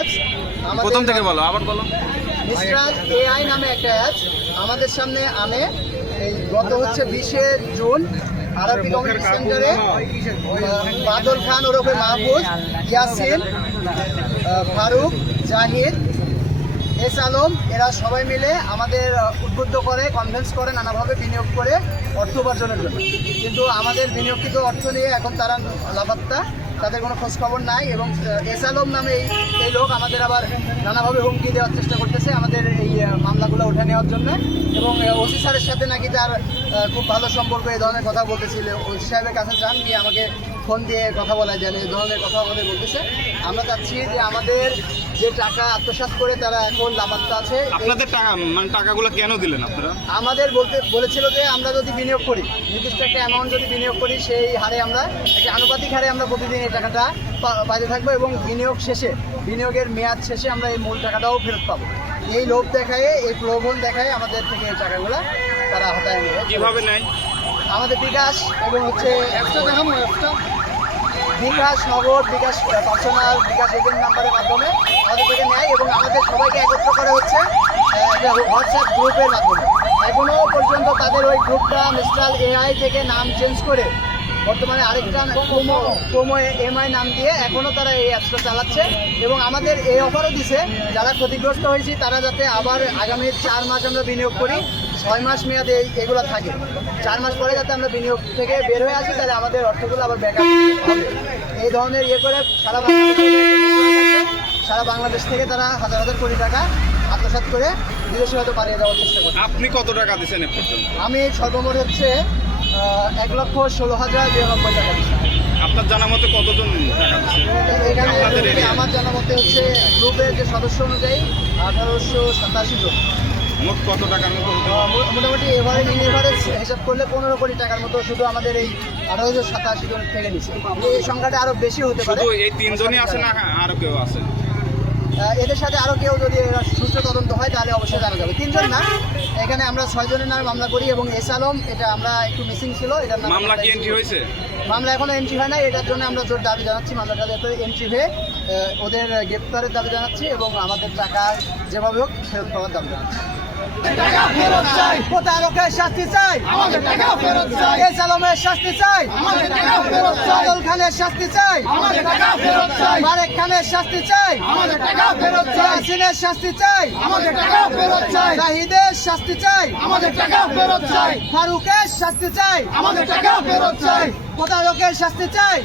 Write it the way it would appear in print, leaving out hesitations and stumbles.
Apps. প্রথম থেকে বলো, আবার বলো। মিস্ট্রাল এআই নামে একটা অ্যাপস আমাদের সামনে আনে এই গত হচ্ছে 20শে জুন আরবি কমিউনিটি সেন্টারে বাদল খান ওরফে মাহফুজ, ইয়াসিন, ফারুক, জাহিদ, এস আলম এরা সবাই মিলে আমাদের উদ্বুদ্ধ করে, কনভিন্স করে নানাভাবে বিনিয়োগ করে অর্থ উপার্জনের জন্য। কিন্তু আমাদের বিনিয়োগকৃত অর্থ নিয়ে এখন তারা লাপাত্তা, তাদের কোনো খোঁজখবর নাই। এবং এস আলম নামে এই লোক আমাদের আবার নানাভাবে হুমকি দেওয়ার চেষ্টা করতেছে আমাদের এই মামলাগুলো উঠে নেওয়ার জন্য। এবং ওসি স্যারের সাথে নাকি তার খুব ভালো সম্পর্ক, এই ধরনের কথা বলতেছিল। ওসি সাহেবের কাছে যান, গিয়ে আমাকে ফোন দিয়ে কথা বলা যায়, এই ধরনের কথা আমাদের বলতেছে। আমরা চাচ্ছি যে আমাদের যে টাকা আত্মসাৎ করে তারা এখন লাপাত্তা আছে। আপনাদের টাকা মানে টাকাগুলো কেন দিলেন আপনারা? আমাদের বলেছিল যে আমরা যদি বিনিয়োগ করি, নির্দিষ্ট একটা অ্যামাউন্ট যদি বিনিয়োগ করি, সেই হারে আমরা একটা আনুপাতিক হারে আমরা প্রতিদিন এই টাকাটা পাইতে থাকবো এবং বিনিয়োগ শেষে, বিনিয়োগের মেয়াদ শেষে আমরা এই মূল টাকাটাও ফেরত পাবো। এই লোভ দেখায়, এই প্রলোভন দেখায় আমাদের থেকে এই টাকাগুলো তারা হাতায় নেয়। কিভাবে নেয়? আমাদের বিকাশ এবং হচ্ছে বিকাশ নগদ, বিকাশ পার্সোনাল, বিকাশ এজেন্ট নাম্বারের মাধ্যমে আমাদের থেকে নেয় এবং আমাদের সবাইকে একত্র করে হচ্ছে একটা হোয়াটসঅ্যাপ গ্রুপের মাধ্যমে। এখনও পর্যন্ত তাদের ওই গ্রুপটা মিস্ট্রাল এআই থেকে নাম চেঞ্জ করে বর্তমানে আরেকটা কোমো এমআই নাম দিয়ে এখনও তারা এই অ্যাপসটা চালাচ্ছে। এবং আমাদের এই অফারও দিছে, যারা ক্ষতিগ্রস্ত হয়েছি তারা যাতে আবার আগামী 4 মাস আমরা বিনিয়োগ করি, 6 মাস মেয়াদে এগুলো থাকে। 4 মাস পরে যাতে আমরা বিনিয়োগ থেকে বের হয়ে আসি, তাহলে আমাদের অর্থগুলো আবার ব্যাকআপ হবে। এই ধরনের করে সারা বাংলাদেশ থেকে তারা হাজার হাজার কোটি টাকা আত্মসাৎ করে বিদেশে হয়তো পাঠিয়ে দেওয়ার চেষ্টা করছে। আপনি কত টাকা দিচ্ছেন এ পর্যন্ত? আমি সর্বমোট হচ্ছে 1,16,092 টাকা দিচ্ছি। আপনার জানা মতে কতজন টাকা দিচ্ছে আপনাদের এখানে এরিয়া? আমার জানা মতে হচ্ছে গ্রুপের যে সদস্য অনুযায়ী 1887 জন। মোট কত টাকার মতো হতে পারে? মোটামুটি এভারেজ হিসাব করলে 15 কোটি টাকার মতো শুধু আমাদের এই 1887 জন থেকে নিচ্ছে। এই সংখ্যাটা আরো বেশি হতে পারে। শুধু এই 3 জনই আছে না আরো কেউ আছে? এদের সাথে আরো কেউ যদি সুষ্ঠু তদন্ত হয় তাহলে অবশ্যই জানা যাবে। 3 জন না, এখানে আমরা 6 জনের নামে মামলা করি এবং এস আলম, এটা আমরা একটু মিসিং ছিল, এটার নাম মামলা কি এন্ট্রি হয়েছে? মামলা এখনো এন্ট্রি হয় না। এটার জন্য আমরা জোর দাবি জানাচ্ছি, মামলাটা যাতে এন্ট্রি হয়ে ওদের গ্রেপ্তারের দাবি জানাচ্ছি এবং আমাদের টাকা যেভাবে হোক ফেরত পাওয়ার দাবি জানাচ্ছি। প্রতারকের শাস্তি চাই, এস আলমের শাস্তি চাই, বাদল খানের শাস্তি চাই, মারেক খানের শাস্তি চাই, ইয়াসিনের শাস্তি চাই, জাহিদের শাস্তি চাই, ফারুকের শাস্তি চাই, প্রতারকের শাস্তি চাই।